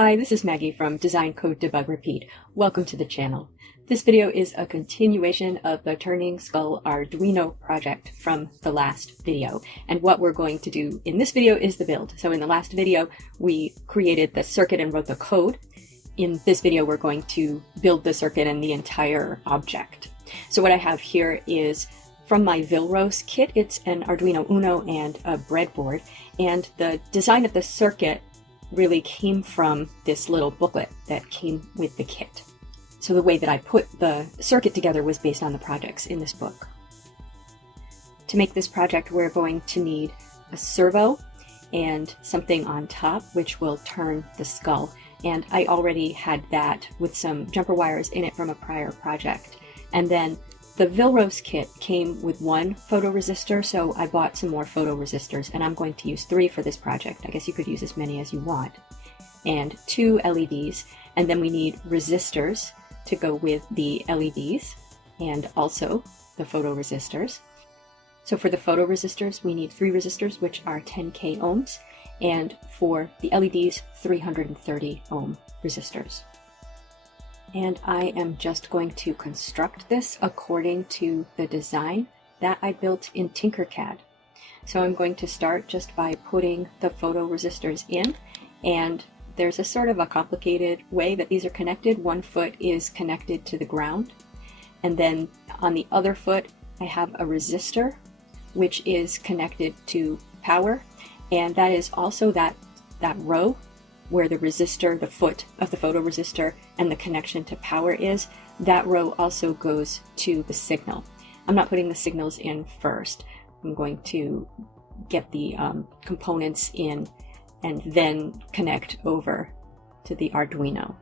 Hi, this is Maggie from Design Code Debug Repeat. Welcome to the channel. This video is a continuation of the Turning Skull Arduino project from the last video. And what we're going to do in this video is the build. So in the last video, we created the circuit and wrote the code. In this video, we're going to build the circuit and the entire object. So what I have here is from my Vilros kit. It's an Arduino Uno and a breadboard. And the design of the circuit really came from this little booklet that came with the kit. So the way that I put the circuit together was based on the projects in this book. To make this project, we're going to need a servo and something on top, which will turn the skull. And I already had that with some jumper wires in it from a prior project. And then the Vilros kit came with one photoresistor, so I bought some more photoresistors, and I'm going to use 3 for this project. I guess you could use as many as you want. And 2 LEDs, and then we need resistors to go with the LEDs, and also the photoresistors. So for the photoresistors, we need 3 resistors, which are 10k ohms, and for the LEDs, 330 ohm resistors. And I am just going to construct this according to the design that I built in Tinkercad. So I'm going to start just by putting the photoresistors in, and there's a sort of a complicated way that these are connected. One foot is connected to the ground, and then on the other foot I have a resistor which is connected to power, and that is also that row where the resistor, the foot of the photoresistor, and the connection to power is, that row also goes to the signal. I'm not putting the signals in first. I'm going to get the components in and then connect over to the Arduino.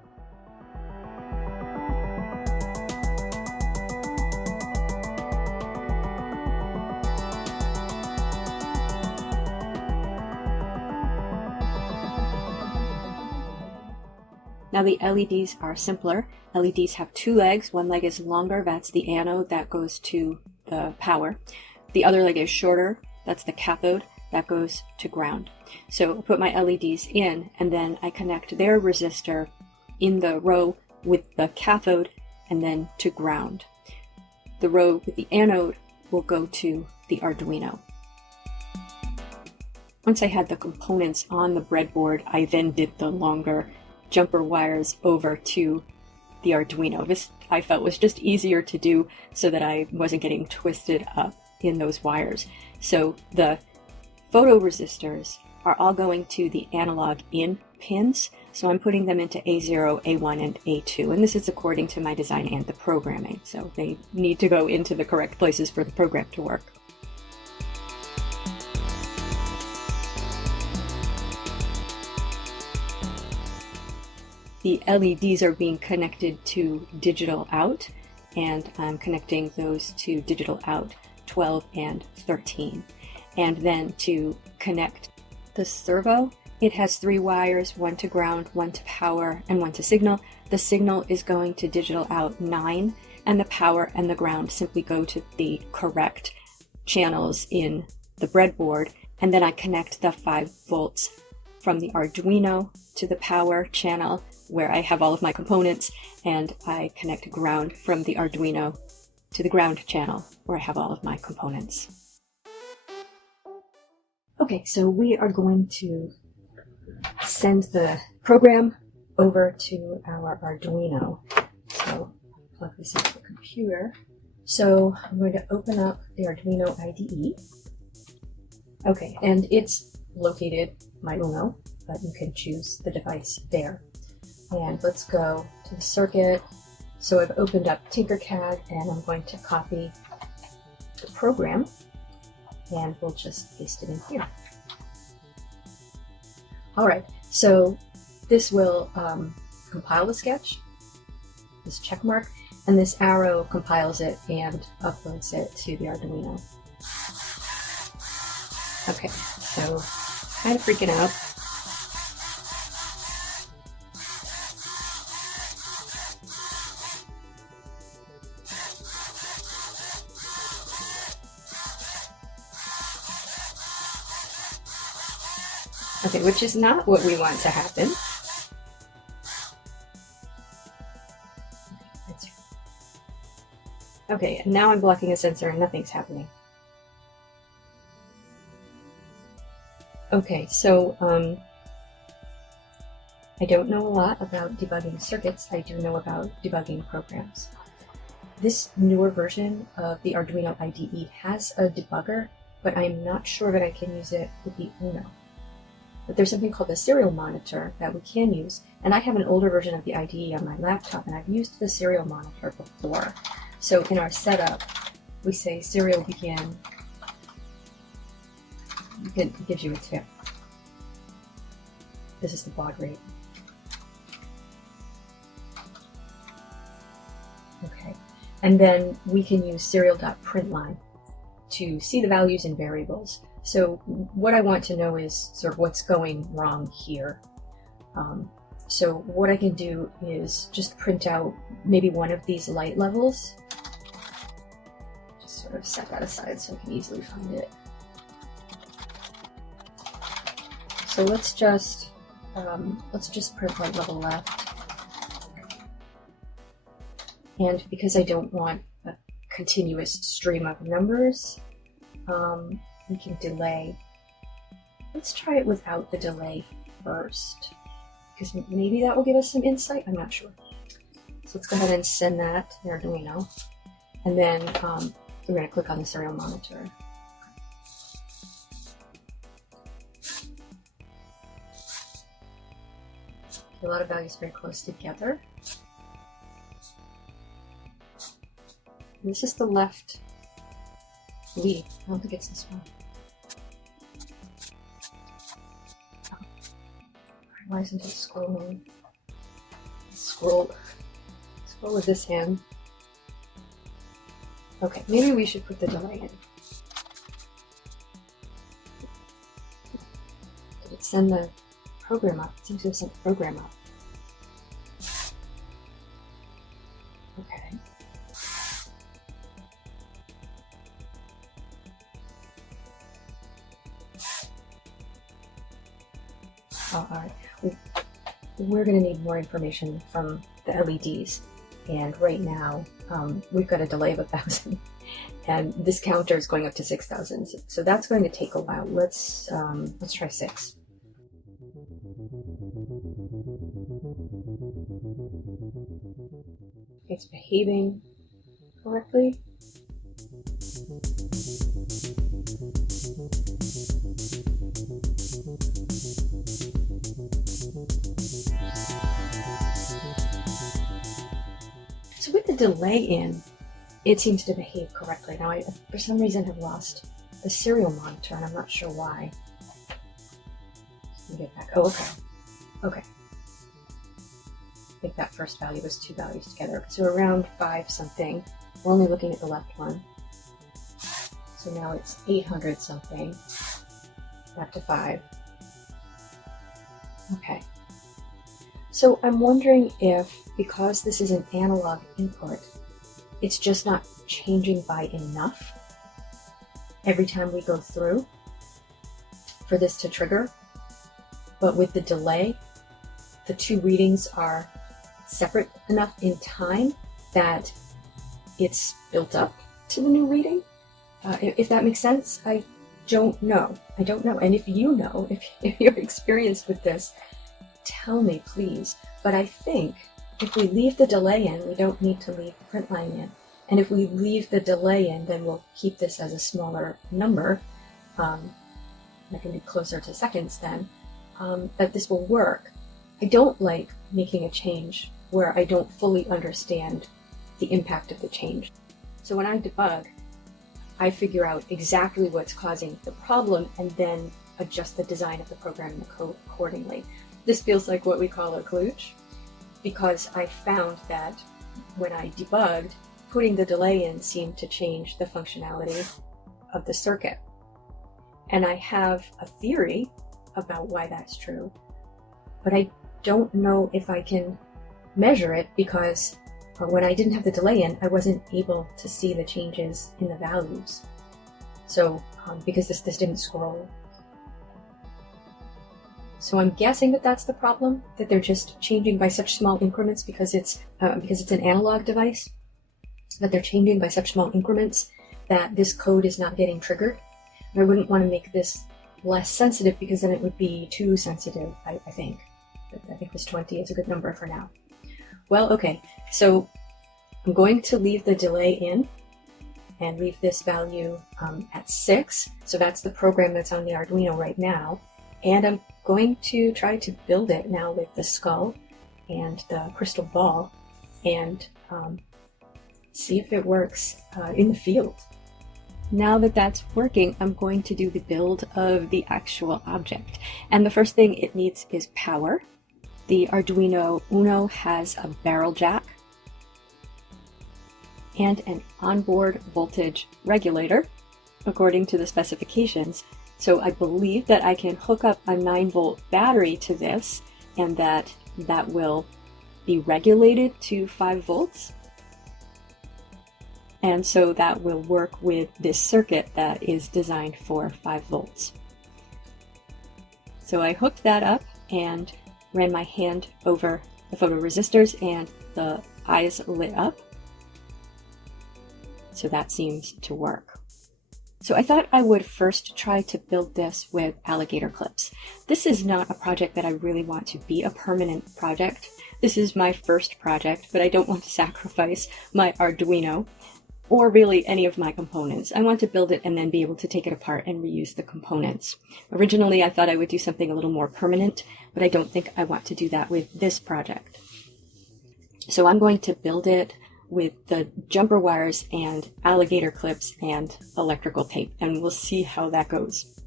Now the LEDs are simpler. LEDs have 2 legs. One leg is longer, that's the anode, that goes to the power. The other leg is shorter, that's the cathode, that goes to ground. So I put my LEDs in, and then I connect their resistor in the row with the cathode and then to ground. The row with the anode will go to the Arduino. Once I had the components on the breadboard, I then did the longer jumper wires over to the Arduino. This I felt was just easier to do so that I wasn't getting twisted up in those wires. So the photoresistors are all going to the analog in pins. So I'm putting them into A0, A1, and A2. And this is according to my design and the programming. So they need to go into the correct places for the program to work. The LEDs are being connected to digital out, and I'm connecting those to digital out 12 and 13. And then to connect the servo, it has 3 wires, 1 to ground, 1 to power, and 1 to signal. The signal is going to digital out 9, and the power and the ground simply go to the correct channels in the breadboard. And then I connect the 5 volts from the Arduino to the power channel where I have all of my components, and I connect ground from the Arduino to the ground channel where I have all of my components. Okay, so we are going to send the program over to our Arduino. So plug this into the computer. So I'm going to open up the Arduino IDE. Okay, and it's located my Uno, but you can choose the device there. And let's go to the circuit. So I've opened up Tinkercad, and I'm going to copy the program, and we'll just paste it in here. All right, so this will compile the sketch, this check mark, and this arrow compiles it and uploads it to the Arduino. Okay, so kind of freaking out. Okay, which is not what we want to happen. Okay, and now I'm blocking a sensor and nothing's happening. Okay, so I don't know a lot about debugging circuits. I do know about debugging programs. This newer version of the Arduino IDE has a debugger, but I'm not sure that I can use it with the Uno. But there's something called the serial monitor that we can use, and I have an older version of the IDE on my laptop, and I've used the serial monitor before. So in our setup, we say serial begin. It gives you a tip. This is the baud rate. Okay, and then we can use serial.println to see the values in variables. So what I want to know is sort of what's going wrong here. So what I can do is just print out maybe one of these light levels. Just sort of set that aside so I can easily find it. So let's just print light level left. And because I don't want a continuous stream of numbers, we can delay. Let's try it without the delay first, because maybe that will give us some insight. I'm not sure. So let's go ahead and send that to Arduino. And then we're going to click on the serial monitor. A lot of values very close together. And this is the left lead. I don't think it's this one. Oh. Why isn't it scrolling? Scroll with this hand. Okay, maybe we should put the delay in. Did it send the program up? It seems to have sent the program up. Okay. All right. We're going to need more information from the LEDs, and right now we've got a delay of 1,000, and this counter is going up to 6,000. So that's going to take a while. Let's try 6. It's behaving correctly. So with the delay in, it seems to behave correctly. Now I, for some reason, have lost the serial monitor, and I'm not sure why. Let me get back. Oh, okay. Okay. I think that first value was 2 values together. So around 5 something. We're only looking at the left one. So now it's 800 something. Back to 5. Okay. So I'm wondering if, because this is an analog input, it's just not changing by enough every time we go through for this to trigger. But with the delay, the 2 readings are separate enough in time that it's built up to the new reading. If that makes sense, I don't know. I don't know. And if you know, if you're experienced with this, tell me, please. But I think if we leave the delay in, we don't need to leave the print line in. And if we leave the delay in, then we'll keep this as a smaller number. I can be closer to seconds then. That this will work. I don't like making a change where I don't fully understand the impact of the change. So when I debug, I figure out exactly what's causing the problem and then adjust the design of the program and the code accordingly. This feels like what we call a kludge, because I found that when I debugged, putting the delay in seemed to change the functionality of the circuit. And I have a theory about why that's true, but I don't know if I can measure it, because when I didn't have the delay in, I wasn't able to see the changes in the values. So because this didn't scroll. So I'm guessing that that's the problem, that they're just changing by such small increments because it's an analog device. but they're changing by such small increments that this code is not getting triggered. And I wouldn't want to make this less sensitive because then it would be too sensitive, I think. But I think this 20 is a good number for now. Well, okay, so I'm going to leave the delay in and leave this value at 6. So that's the program that's on the Arduino right now. And I'm going to try to build it now with the skull and the crystal ball and see if it works in the field. Now that that's working, I'm going to do the build of the actual object. And the first thing it needs is power. The Arduino Uno has a barrel jack and an onboard voltage regulator, according to the specifications. So I believe that I can hook up a 9-volt battery to this and that will be regulated to 5 volts. And so that will work with this circuit that is designed for 5 volts. So I hooked that up and ran my hand over the photoresistors and the eyes lit up. So that seems to work. So I thought I would first try to build this with alligator clips. This is not a project that I really want to be a permanent project. This is my first project, but I don't want to sacrifice my Arduino or really any of my components. I want to build it and then be able to take it apart and reuse the components. Originally, I thought I would do something a little more permanent, but I don't think I want to do that with this project. So I'm going to build it with the jumper wires and alligator clips and electrical tape, and we'll see how that goes.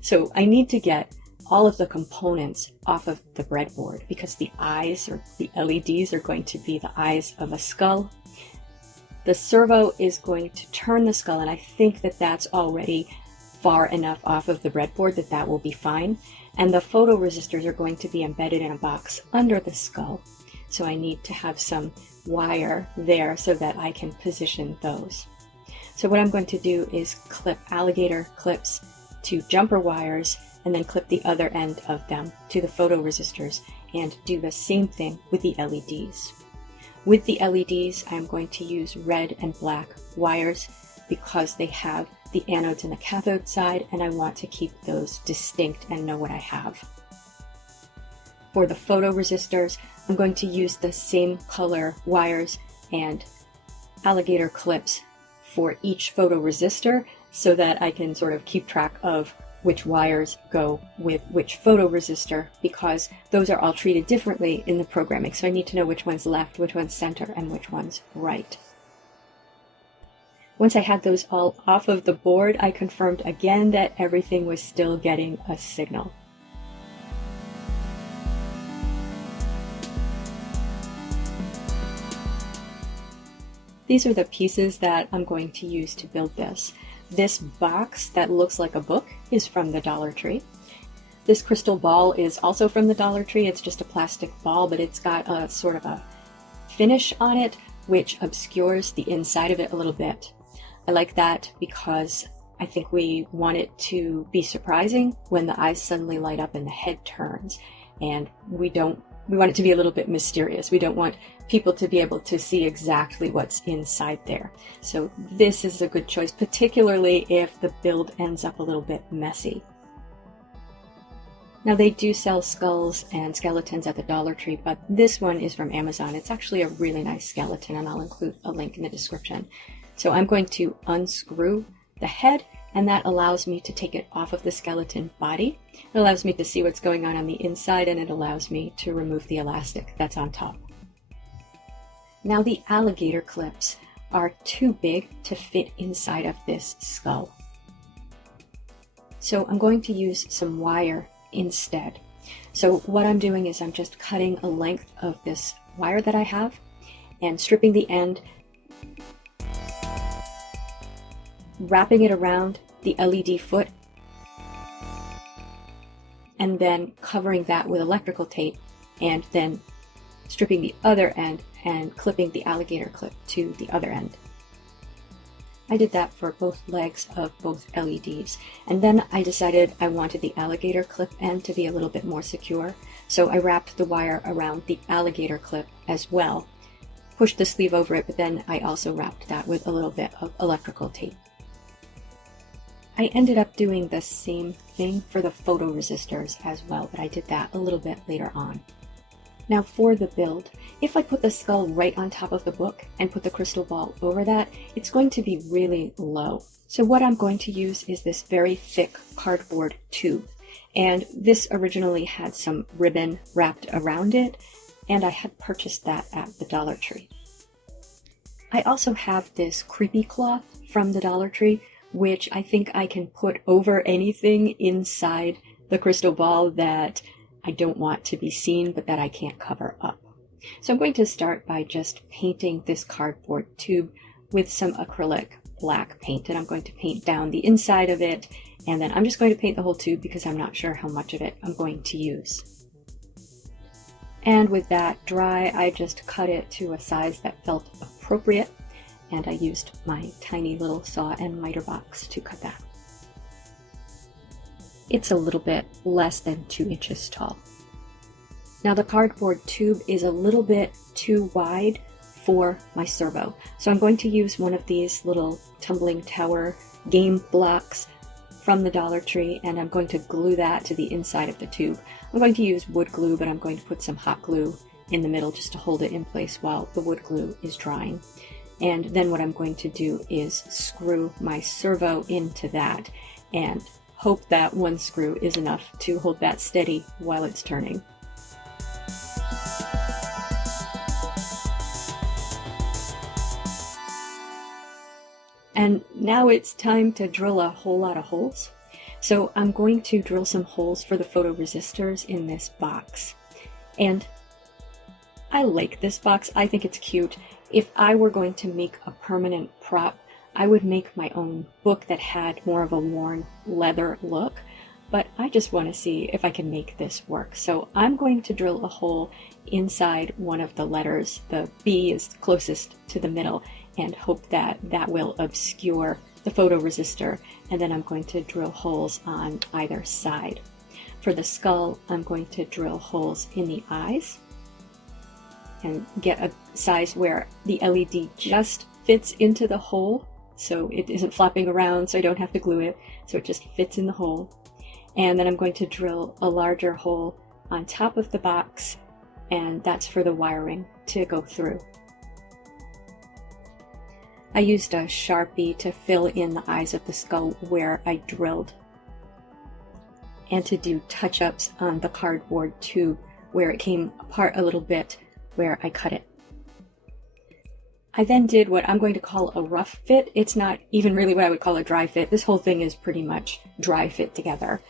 So I need to get all of the components off of the breadboard because the eyes or the LEDs are going to be the eyes of a skull. The servo is going to turn the skull, and I think that that's already far enough off of the breadboard that that will be fine. And the photoresistors are going to be embedded in a box under the skull. So I need to have some wire there so that I can position those. So what I'm going to do is clip alligator clips to jumper wires and then clip the other end of them to the photoresistors and do the same thing with the LEDs. With the LEDs, I'm going to use red and black wires because they have the anodes and the cathode side, and I want to keep those distinct and know what I have. For the photoresistors, I'm going to use the same color wires and alligator clips for each photoresistor so that I can sort of keep track of which wires go with which photoresistor, because those are all treated differently in the programming. So I need to know which one's left, which one's center, and which one's right. Once I had those all off of the board, I confirmed again that everything was still getting a signal. These are the pieces that I'm going to use to build this. This box that looks like a book is from the Dollar Tree. This crystal ball is also from the Dollar Tree. It's just a plastic ball, but it's got a sort of a finish on it which obscures the inside of it a little bit. I like that because I think we want it to be surprising when the eyes suddenly light up and the head turns, and we want it to be a little bit mysterious. We don't want people to be able to see exactly what's inside there. So this is a good choice, particularly if the build ends up a little bit messy. Now they do sell skulls and skeletons at the Dollar Tree, but this one is from Amazon. It's actually a really nice skeleton, and I'll include a link in the description. So I'm going to unscrew the head, and that allows me to take it off of the skeleton body. It allows me to see what's going on the inside, and it allows me to remove the elastic that's on top. Now the alligator clips are too big to fit inside of this skull. So I'm going to use some wire instead. So what I'm doing is I'm just cutting a length of this wire that I have and stripping the end, wrapping it around the LED foot, and then covering that with electrical tape, and then stripping the other end and clipping the alligator clip to the other end. I did that for both legs of both LEDs, and then I decided I wanted the alligator clip end to be a little bit more secure, so I wrapped the wire around the alligator clip as well, pushed the sleeve over it, but then I also wrapped that with a little bit of electrical tape. I ended up doing the same thing for the photoresistors as well, but I did that a little bit later on. Now for the build, if I put the skull right on top of the book and put the crystal ball over that, it's going to be really low. So what I'm going to use is this very thick cardboard tube. And this originally had some ribbon wrapped around it, and I had purchased that at the Dollar Tree. I also have this creepy cloth from the Dollar Tree, which I think I can put over anything inside the crystal ball that I don't want to be seen, but that I can't cover up. So I'm going to start by just painting this cardboard tube with some acrylic black paint, and I'm going to paint down the inside of it, and then I'm just going to paint the whole tube because I'm not sure how much of it I'm going to use. And with that dry, I just cut it to a size that felt appropriate, and I used my tiny little saw and miter box to cut that. It's a little bit less than 2 inches tall. Now the cardboard tube is a little bit too wide for my servo, so I'm going to use one of these little tumbling tower game blocks from the Dollar Tree, and I'm going to glue that to the inside of the tube. I'm going to use wood glue, but I'm going to put some hot glue in the middle just to hold it in place while the wood glue is drying. And then what I'm going to do is screw my servo into that and hope that one screw is enough to hold that steady while it's turning. And now it's time to drill a whole lot of holes. So I'm going to drill some holes for the photoresistors in this box. And I like this box. I think it's cute. If I were going to make a permanent prop, I would make my own book that had more of a worn leather look, but I just want to see if I can make this work. So I'm going to drill a hole inside one of the letters. The B is closest to the middle, and hope that that will obscure the photoresistor, and then I'm going to drill holes on either side. For the skull, I'm going to drill holes in the eyes and get a size where the LED just fits into the hole, so it isn't flopping around, so I don't have to glue it, so it just fits in the hole. And then I'm going to drill a larger hole on top of the box, and that's for the wiring to go through. I used a Sharpie to fill in the eyes of the skull where I drilled, and to do touch-ups on the cardboard tube where it came apart a little bit where I cut it. I then did what I'm going to call a rough fit. It's not even really what I would call a dry fit. This whole thing is pretty much dry fit together.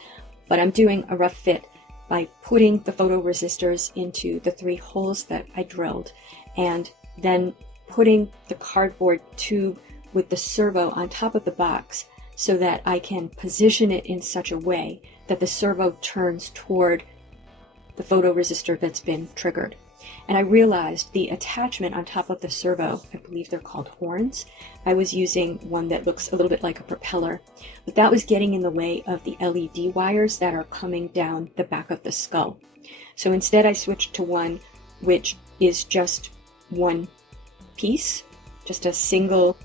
But I'm doing a rough fit by putting the photoresistors into the 3 holes that I drilled, and then putting the cardboard tube with the servo on top of the box so that I can position it in such a way that the servo turns toward the photoresistor that's been triggered. And I realized the attachment on top of the servo, I believe they're called horns, I was using one that looks a little bit like a propeller, but that was getting in the way of the LED wires that are coming down the back of the skull. So instead I switched to one which is just one piece, just a single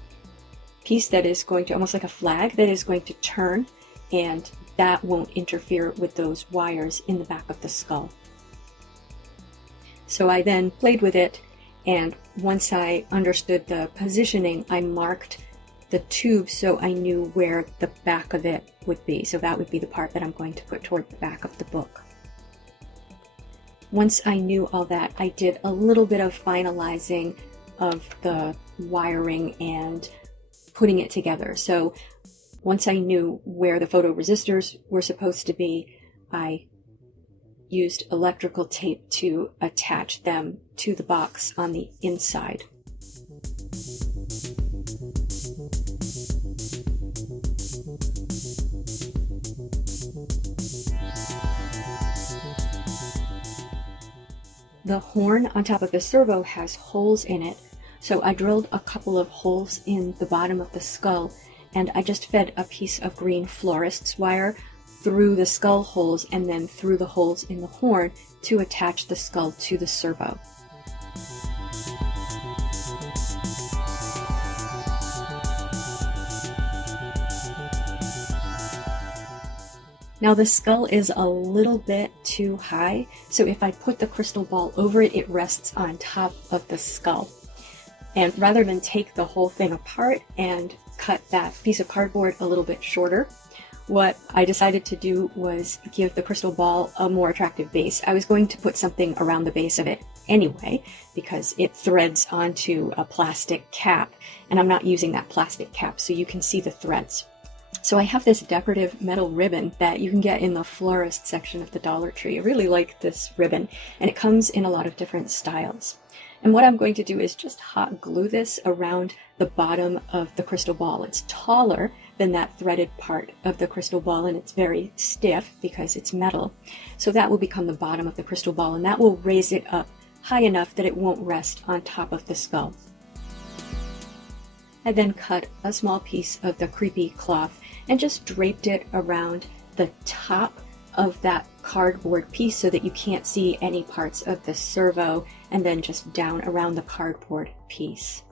piece that is going to, almost like a flag, that is going to turn, and that won't interfere with those wires in the back of the skull. So I then played with it, and once I understood the positioning, I marked the tube so I knew where the back of it would be. So that would be the part that I'm going to put toward the back of the book. Once I knew all that, I did a little bit of finalizing of the wiring and putting it together. So once I knew where the photoresistors were supposed to be, I used electrical tape to attach them to the box on the inside. The horn on top of the servo has holes in it, so I drilled a couple of holes in the bottom of the skull, and I just fed a piece of green florist's wire through the skull holes and then through the holes in the horn to attach the skull to the servo. Now the skull is a little bit too high, so if I put the crystal ball over it, it rests on top of the skull. And rather than take the whole thing apart and cut that piece of cardboard a little bit shorter, what I decided to do was give the crystal ball a more attractive base. I was going to put something around the base of it anyway, because it threads onto a plastic cap, and I'm not using that plastic cap, so you can see the threads. So I have this decorative metal ribbon that you can get in the florist section of the Dollar Tree. I really like this ribbon, and it comes in a lot of different styles. And what I'm going to do is just hot glue this around the bottom of the crystal ball. It's taller than that threaded part of the crystal ball, and it's very stiff because it's metal. So that will become the bottom of the crystal ball, and that will raise it up high enough that it won't rest on top of the skull. I then cut a small piece of the creepy cloth and just draped it around the top of that cardboard piece so that you can't see any parts of the servo, and then just down around the cardboard piece.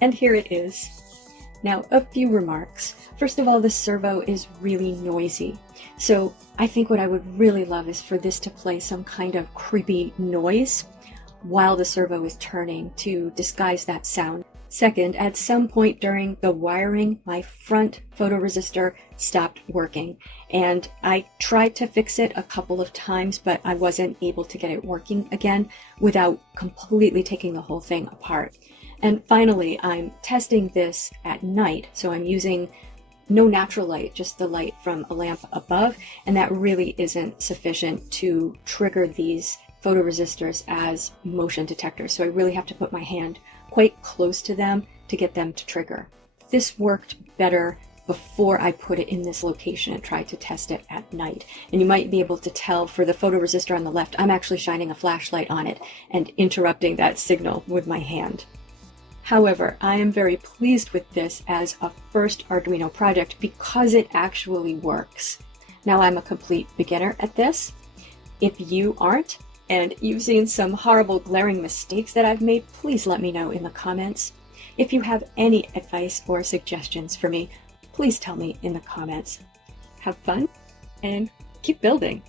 And here it is. Now, a few remarks. First of all, the servo is really noisy. So I think what I would really love is for this to play some kind of creepy noise while the servo is turning to disguise that sound. Second, at some point during the wiring, my front photoresistor stopped working, and I tried to fix it a couple of times, but I wasn't able to get it working again without completely taking the whole thing apart. And finally, I'm testing this at night, so I'm using no natural light, just the light from a lamp above, and that really isn't sufficient to trigger these photoresistors as motion detectors, so I really have to put my hand quite close to them to get them to trigger. This worked better before I put it in this location and tried to test it at night. And you might be able to tell for the photoresistor on the left, I'm actually shining a flashlight on it and interrupting that signal with my hand. However, I am very pleased with this as a first Arduino project because it actually works. Now I'm a complete beginner at this. If you aren't, and you've seen some horrible glaring mistakes that I've made, please let me know in the comments. If you have any advice or suggestions for me, please tell me in the comments. Have fun and keep building.